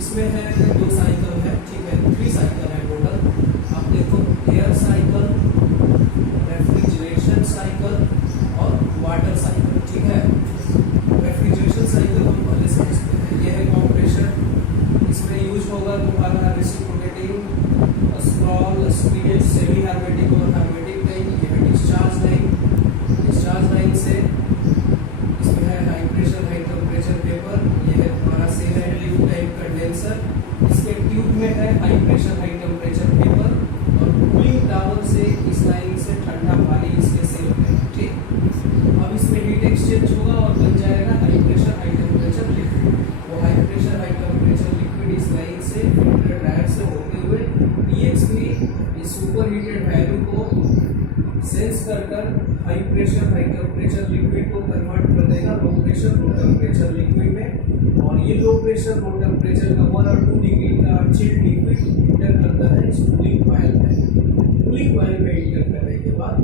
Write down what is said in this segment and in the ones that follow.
इसमें है 2 साइकिल है, ठीक है, 3 साइकिल है टोटल। आप देखो एयर साइकिल, रेफ्रिजरेशन साइकिल और वाटर साइकिल, ठीक है। रेफ्रिजरेशन साइकिल हम पहले समझते हैं। ये है कंप्रेशर, इसमें यूज होगा तुम्हारा रेसिप्रोकेटिंग, स्क्रॉल, स्पिरिट, सेमी हार्मेटिक और हार्मेटिक लाइन। ये है डिस्चार्ज लाइन, डिस्चार्ज लाइन से इसमें है high pressure high temperature vapour. ये है तुम्हारा shell and lift type condenser, इसके ट्यूब में है high pressure high temperature vapour और कूलिंग टावर से इस लाइन से ठंडा पानी इसके सेल में, ठीक। अब इसमें हीट एक्सचेंज होगा और बन जाएगा high pressure high temperature liquid. वो high pressure high temperature liquid इस लाइन से फिल्टर ड्रायर से होते हुए पीएक्सपी इस सुपर हीटेड वैल्यू को सेंस कर high pressure high temperature liquid को कन्वर्ट कर देगा low pressure low temperature liquid में। और ये लो प्रेशर लो टेम्परेचर का 1 और 2 डिग्री का चिल्ड लिक्विड इंटर करता है इस कूलिंग कॉइल में। कूलिंग कॉइल में इंटर करने के बाद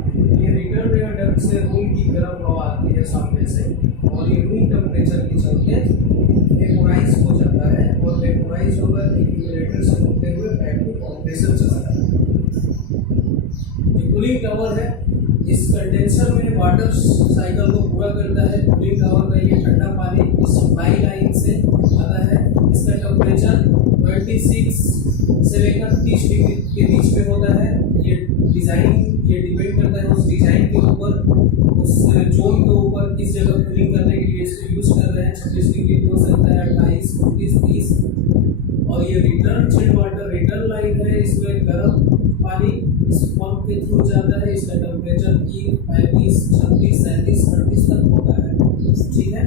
ये रिटर्न एयर डक्ट से रूम की गर्म हवा आती है सामने से और ये रूम टेम्परेचर के चलते वेपोराइज हो जाता है और वेपोराइज होकर एक्यूमुलेटर से होते हुए बैक टू कंप्रेसर चला जाता है। ये कूलिंग टावर है, इस कंडेंसर में वाटर साइकिल को पूरा करता है। कूलिंग टावर का ये ठंडा पानी इस सप्लाई लाइन से आता है। इसका टेम्परेचर 26 से लेकर 30 डिग्री के बीच में होता है। ये डिपेंड करता है उस डिजाइन के ऊपर, उस जोन के ऊपर, किस जगह कूलिंग करने के लिए इसको यूज कर रहे हैं। 26 डिग्री भी हो सकता है, 28, 29, 30। और ये return chilled water return line है, इसमें गर्म पानी इस पंप के थ्रू जाता है। इसका टेम्परेचर 30, 35, 36, 37, 38 तक होता है, ठीक है।